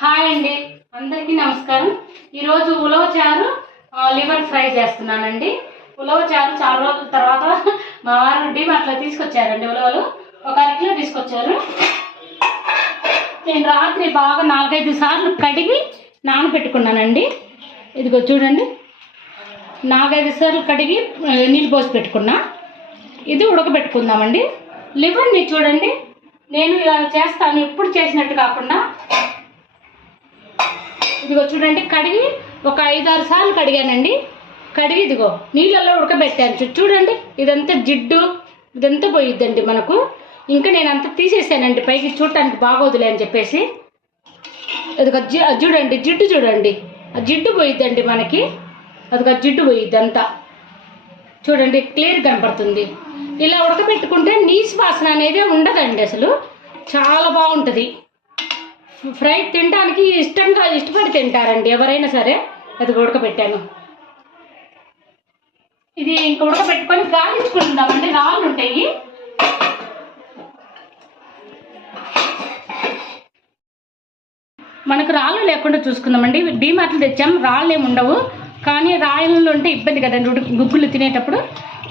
Hi అండి, అందరికీ నమస్కారం. ఈరోజు ఉలవ చారు లివర్ ఫ్రై చేస్తున్నానండి. ఉలవ చారు చాలా రోజుల తర్వాత మా వారు డీమార్ట్లో తీసుకొచ్చారండి. ఉలవలు 1 అరకిలో తీసుకొచ్చారు. నేను రాత్రి బాగా 4-5 సార్లు కడిగి నానబెట్టుకున్నానండి. ఇదిగో చూడండి, 4-5 సార్లు కడిగి నీళ్ళు పోసి పెట్టుకున్నా. ఇది ఉడకబెట్టుకుందామండి. లివర్ని చూడండి, నేను ఇలా చేస్తాను, ఎప్పుడు చేసినట్టు కాకుండా. ఇదిగో చూడండి, కడిగి ఒక 5-6 సార్లు కడిగానండి. కడిగి ఇదిగో నీళ్ళల్లో ఉడకబెట్టాను. చూడండి, ఇదంతా జిడ్డు ఇదంతా పోయిద్దండి మనకు. ఇంకా నేను అంతా తీసేసానండి, పైకి చూడటానికి బాగోదులే అని చెప్పేసి. ఇదిగో చూడండి, జిడ్డు చూడండి, ఆ జిడ్డు పోయిద్దండి మనకి. అదిగో జిడ్డు పోయిద్ది అంతా. చూడండి, క్లియర్ కనపడుతుంది. ఇలా ఉడకబెట్టుకుంటే నీసు వాసన అనేది ఉండదండి. అసలు చాలా బాగుంటుంది. ఫ్రై తినడానికి ఇష్టపడి తింటారండి ఎవరైనా సరే. అది ఉడకబెట్టాను. ఇది ఇంకా ఉడకబెట్టుకొని గాలించుకుందామండి. రాళ్ళు ఉంటాయి. మనకు రాళ్ళు లేకుండా చూసుకుందామండి. డీమార్ట్లు తెచ్చాం, రాళ్ళు ఏమి ఉండవు. కానీ రాళ్ళు ఉంటే ఇబ్బంది కదండి గుగ్గులు తినేటప్పుడు.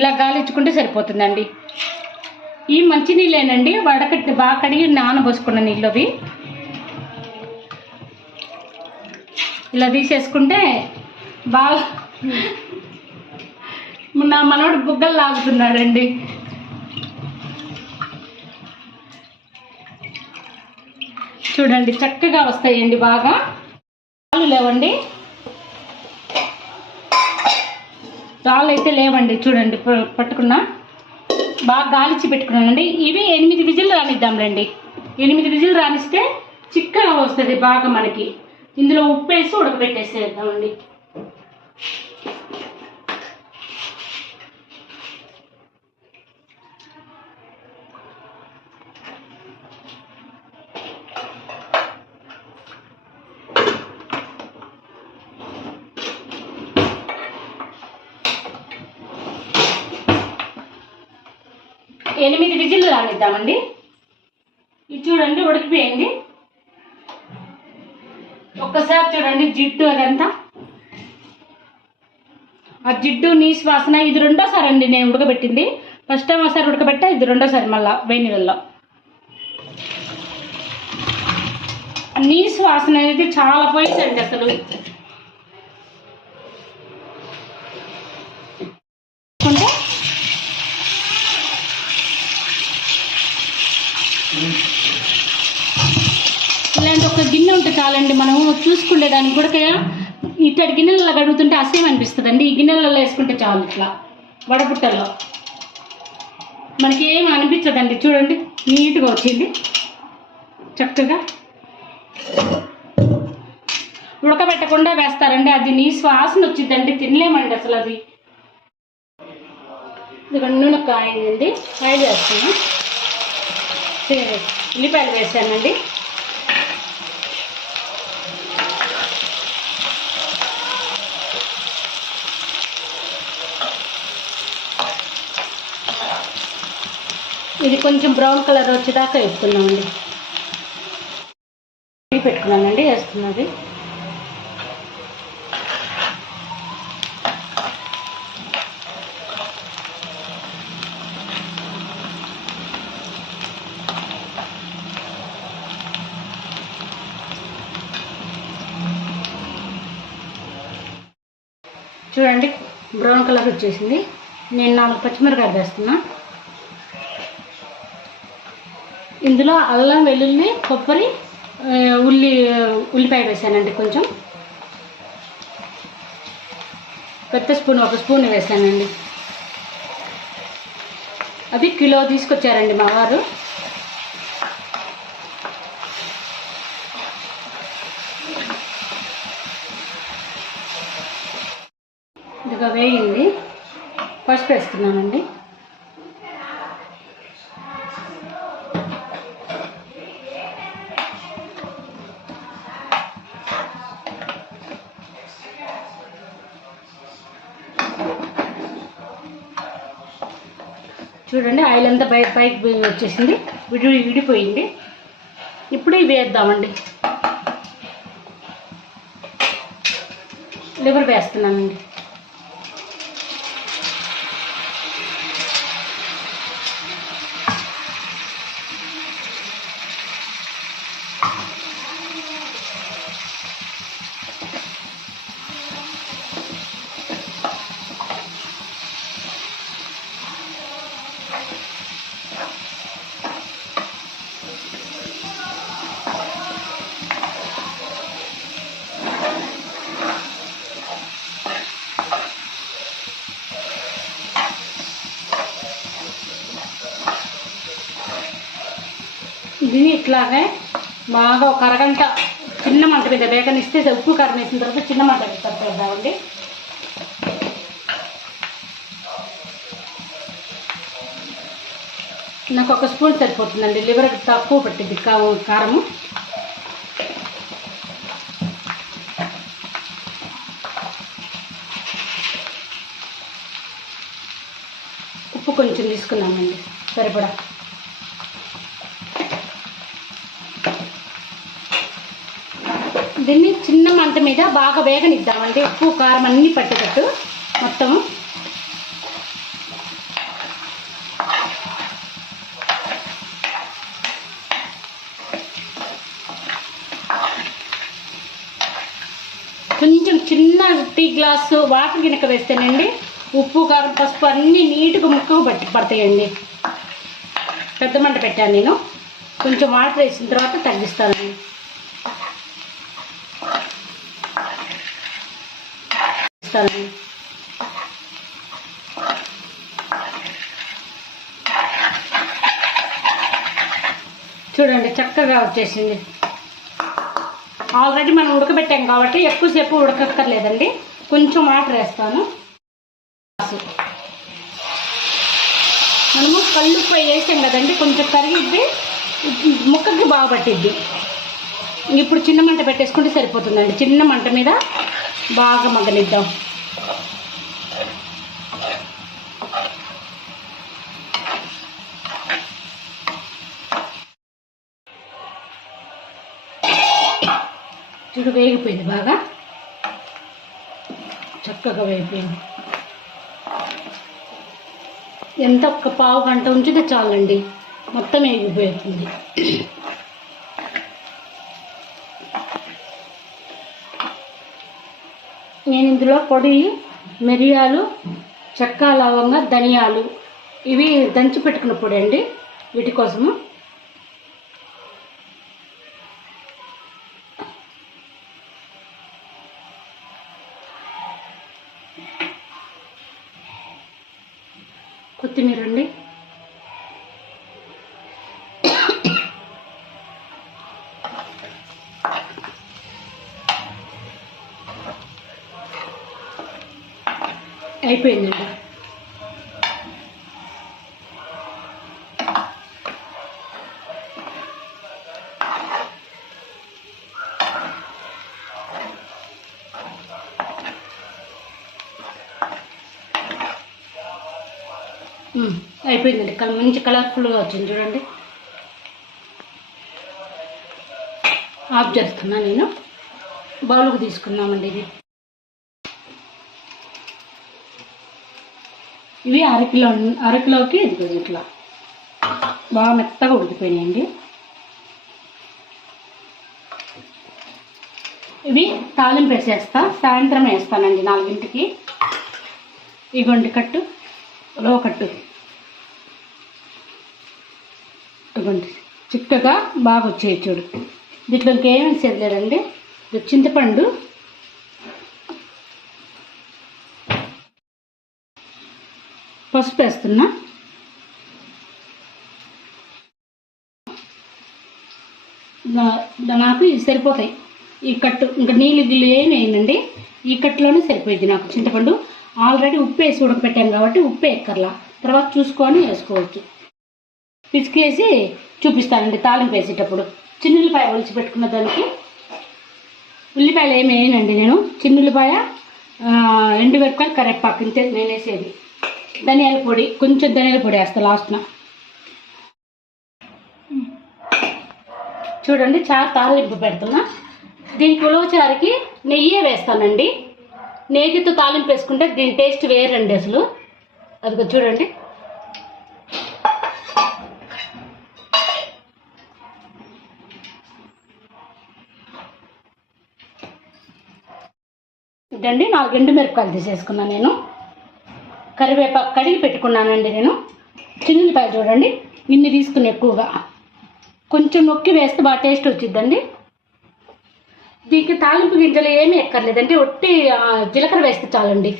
ఇలా గాలించుకుంటే సరిపోతుందండి. ఈ మంచి నీళ్ళేనండి, వడకట్టి బాగా కడిగి నానబోసుకున్న నీళ్ళు అవి. ఇలా తీసేసుకుంటే బాగా నా మనోడు బుగ్గలు లాగుతున్నాడండి. చూడండి, చక్కగా వస్తాయండి. బాగా రాళ్ళు లేవండి, రాళ్ళు అయితే లేవండి. చూడండి, పట్టుకున్నా బాగా గాలిచ్చి పెట్టుకున్నానండి. ఇవి 8 విజిల్ రానిద్దాంలేండి. 8 విజిల్ రానిస్తే చిక్కగా వస్తుంది బాగా మనకి. ఇందులో ఉప్పు వేసి ఉడకబెట్టేసేద్దామండి. ఎనిమిది విజిల్లు రానిద్దామండి. ఇది చూడండి, ఉడికిపోయింది. ఒక్కసారి చూడండి, జిడ్డు అదంతా, ఆ జిడ్డు నీసు వాసన. ఇది 2వ సారి అండి నేను ఉడకబెట్టింది. ఫస్ట్ టైం ఒకసారి ఉడకబెట్టా, ఇది 2వ సారి మళ్ళా వేడి నీళ్ళలో. నీసు వాసన అనేది చాలా పోయిందండి అసలు. ఇలాంటి ఒక గిన్నె ఉంటే చాలండి, మనం చూసుకునేదానికి కూడా. ఇట్టడి గిన్నెలలో కడుగుతుంటే అసేం అనిపిస్తుందండి. ఈ గిన్నెలలో వేసుకుంటే చాలు. ఇట్లా వడపుట్టల్లో మనకి ఏం అనిపించదండి. చూడండి, నీట్గా వచ్చింది చక్కగా. ఉడకబెట్టకుండా వేస్తారండి, అది నీ శ్వాసన వచ్చిందండి, తినలేమండి అసలు అది. ఇది నూనె కాయింది, ఫ్రై చేస్తున్నాం. ఉల్లిపాయలు వేసానండి. ఇది కొంచెం బ్రౌన్ కలర్ వచ్చేదాకా వేస్తున్నామండి. పెట్టుకున్నానండి, వేస్తున్నది. చూడండి, బ్రౌన్ కలర్ వచ్చేసింది. నేను 4 పచ్చిమిరకాయలు వేస్తున్నా. ఇందులో అల్లం, వెల్లుల్లి, కొబ్బరి, ఉల్లిపాయ వేసానండి. కొంచెం పెద్ద స్పూన్, 1 స్పూన్ వేసానండి. అది కిలో తీసుకొచ్చారండి మా వారు. ఇదిగా వేగింది. పసుపు వేస్తున్నానండి. చూడండి, ఆయిల్ అంతా పైకి వచ్చేసింది, విడిపోయింది. ఇప్పుడు ఇవి వేద్దామండి. లివర్ వేస్తున్నానండి. దీన్ని ఇట్లాగే బాగా ఒక అరగంట చిన్న మంట మీద వేగనిస్తే ఉప్పు కారం వేసిన తర్వాత చిన్న మంట పెడతామండి. నాకు 1 స్పూన్ సరిపోతుందండి. లివర్కి తక్కువ పట్టింది కారము. ఉప్పు కొంచెం తీసుకున్నామండి సరిపడా. దీన్ని చిన్న మంట మీద బాగా వేగనిద్దామండి. ఉప్పు కారం అన్నీ పట్టేటట్టు మొత్తము. కొంచెం చిన్న టీ గ్లాసు వాటర్ గినక వేస్తేనండి ఉప్పు కారం పసుపు అన్నీ నీట్గా ముక్కకు పడతాయండి. పెద్ద మంట పెట్టాను నేను. కొంచెం వాటర్ వేసిన తర్వాత తగ్గిస్తానండి. చూడండి చక్కగా వచ్చేసింది. ఆల్రెడీ మనం ఉడకబెట్టాం కాబట్టి ఎక్కువసేపు ఉడకక్కర్లేదండి. కొంచెం వాటర్ వేస్తాను. మనము కల్లుప్పు వేసాం కదండి, కొంచెం కరిగిద్ది, ముక్కకి బాగా పట్టిద్ది. ఇప్పుడు చిన్న మంట పెట్టేసుకుంటే సరిపోతుందండి. చిన్న మంట మీద బాగా మగ్గనిద్దాం. చూడు వేగిపోయింది, బాగా చక్కగా వేగిపోయింది. ఎంత ఒక పావు గంట ఉంచితే చాలండి, మొత్తం వేగిపోతుంది. నేను ఇందులో పొడి మిరియాలు, చెక్క, లవంగ, ధనియాలు ఇవి దంచి పెట్టుకున్న పొడి అండి. వీటి కోసము కొత్తిమీర అండి. అయిపోయిందండి. అయిపోయిందండి. మంచి కలర్ఫుల్గా వచ్చింది చూడండి. ఆఫ్ చేస్తున్నా నేను. బౌల్కి తీసుకున్నామండి. ఇవి అరకిలోకి ఇట్లా బాగా మెత్తగా ఉడికిపోయినాయండి. ఇవి తాలింపు వేసేస్తా, సాయంత్రం వేస్తానండి 4ంటికి. ఇగోండి కట్టు, కట్టు ఇవ్వండి, చిక్కగా బాగా వచ్చేది చూడు. దీంట్లో ఇంకేం వేసేది లేదండి. చింతపండు, పసుపు వేస్తున్నా, నాకు ఇవి సరిపోతాయి. ఈ కట్టు ఇంకా నీళ్ళు గిల్లు ఏమి వేయనండి. ఈ కట్టులోనే సరిపోయింది నాకు. చింతపండు ఆల్రెడీ ఉప్పు వేసి ఉడకపెట్టాను కాబట్టి ఉప్పు ఎక్కర్లా, తర్వాత చూసుకొని వేసుకోవచ్చు. పిసికేసి చూపిస్తానండి తాలింపు వేసేటప్పుడు. చిన్నుల్లిపాయ ఒలిచి పెట్టుకున్న దానికి ఉల్లిపాయలు ఏమి వేయనండి నేను. చిన్నుల్లిపాయ, ఎండుమిరపకాయలు, కరివేపాకు ఇంతే నేను వేసేది. ధనియాల పొడి, కొంచెం ధనియాల పొడి వేస్తాను లాస్ట్న. చూడండి చారు తాలింపు పెడుతున్నా. దీనికి ఉలవచారుకి నెయ్యే వేస్తానండి. నేతితో తాలింపు వేసుకుంటే దీని టేస్ట్ వేరండి అసలు. అదిగో చూడండి. ఇదండి 4 ఎండుమిరపకాయలు తీసేసుకున్నాను నేను. కరివేపాకు కడిగి పెట్టుకున్నానండి నేను. చిన్నులపాయ చూడండి ఇన్ని తీసుకుని ఎక్కువగా కొంచెం నొక్కి వేస్తే బాగా టేస్ట్ వచ్చిద్దండి. దీనికి తాలింపు గింజలు ఏమీ ఎక్కర్లేదండి, ఒట్టి జీలకర్ర వేస్తే చాలండి.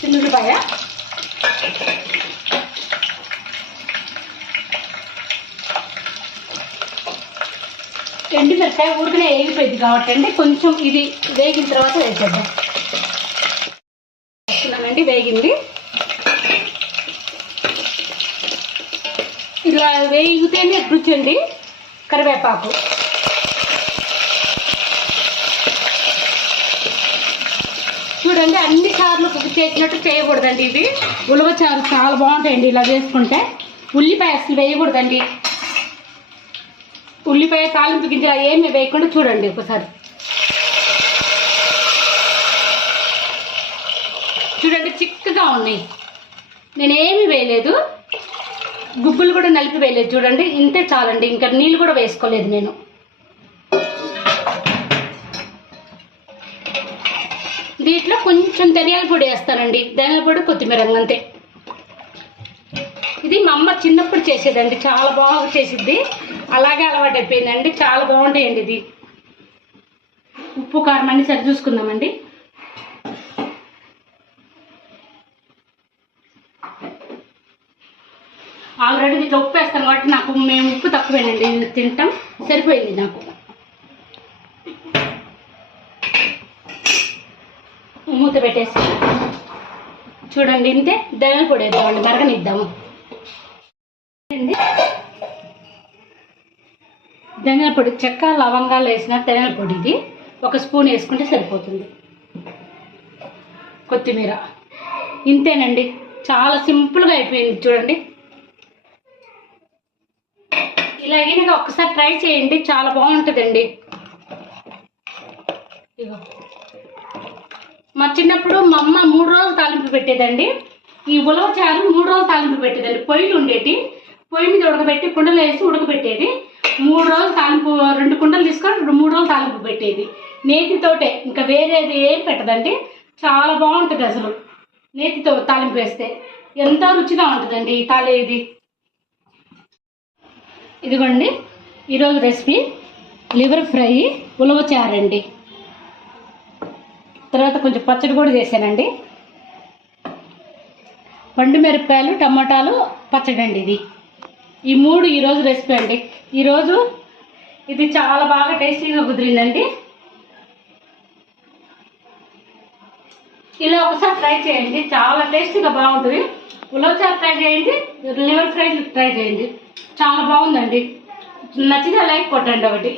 చిన్నులపాయ ఎండుమిరపకాయ ఊరికనే వేగిపోయింది కాబట్టి అండి కొంచెం ఇది వేగిన తర్వాత వేసేద్దాం. వేస్తున్నానండి, వేగింది. ఇలా వేగితేనే రుచి అండి. కరివేపాకు చూడండి, అన్ని సార్లు కుక్ చేసినట్టు చేయకూడదండి. ఇది ఉలవచారు చాలా బాగుంటాయండి ఇలా చేసుకుంటే. ఉల్లిపాయ అసలు వేయకూడదండి. ఉల్లిపాయ తాలింపు గింజలు ఏమి వేయకుండా చూడండి ఒకసారి. చూడండి చిక్కగా ఉన్నాయి, నేనేమి వేయలేదు, గుబ్బులు కూడా నలిపి వేయలేదు. చూడండి ఇంతే చాలండి, ఇంకా నీళ్ళు కూడా వేసుకోలేదు నేను. దీంట్లో కొంచెం ధనియాల పొడి వేస్తానండి, ధనియాల పొడి కొత్తిమీర అంతే. ఇది మా అమ్మ చిన్నప్పుడు చేసేదండి, చాలా బాగా చేసిద్ది, అలాగే అలవాటు అయిపోయిందండి. చాలా బాగుంటాయండి. ఇది ఉప్పు కారం అన్ని సరి చూసుకుందామండి. ఆల్రెడీ ఇట్లా ఉప్పు వేస్తాం కాబట్టి మేము ఉప్పు తక్కువేనండి, తింటాం, సరిపోయింది నాకు. మూత పెట్టేసి చూడండి ఇంతే. ధనియాల పొడి వేద్దామండి, మరగనిద్దాము. ధనియాల పొడి చెక్క లవంగాలు వేసిన ధనియాల పొడి ఇది 1 స్పూన్ వేసుకుంటే సరిపోతుంది. కొత్తిమీర ఇంతేనండి, చాలా సింపుల్గా అయిపోయింది. చూడండి ఇలాగే ఒక్కసారి ట్రై చేయండి, చాలా బాగుంటుందండి. ఇగో మా చిన్నప్పుడు మా అమ్మ 3 రోజులు తాలింపు పెట్టేదండి. ఈ ఉలవచారు 3 రోజులు తాలింపు పెట్టేదండి. పొయ్యిలు ఉండేటి, పొయ్యి మీద ఉడకబెట్టి కుండలు వేసి ఉడకబెట్టేది. 3 రోజులు తాలింపు, 2 కుండలు తీసుకొని 3 రోజులు తాలింపు పెట్టేది. నేతితోటే, ఇంకా వేరేది ఏం పెట్టదండి. చాలా బాగుంటుంది అసలు. నేతితో తాలింపు వేస్తే ఎంతో రుచిగా ఉంటుందండి ఇది. ఇదిగోండి ఈరోజు రెసిపీ లివర్ ఫ్రై ఉలవచారండి. తర్వాత కొంచెం పచ్చడి కూడా చేశానండి. పండు మిరపకాయలు, టమాటాలు, పచ్చడి అండి. ఈ 3 ఈరోజు రెసిపీ అండి. ఈరోజు ఇది చాలా బాగా టేస్టీగా కుదిరిందండి. ఇలా ఒకసారి ట్రై చేయండి, చాలా టేస్టీగా బాగుంటుంది. ఉలవచారు ట్రై చేయండి, లివర్ ఫ్రై ట్రై చేయండి, చాలా బాగుందండి. నచ్చితే లైక్ కొట్టండి ఒకటి.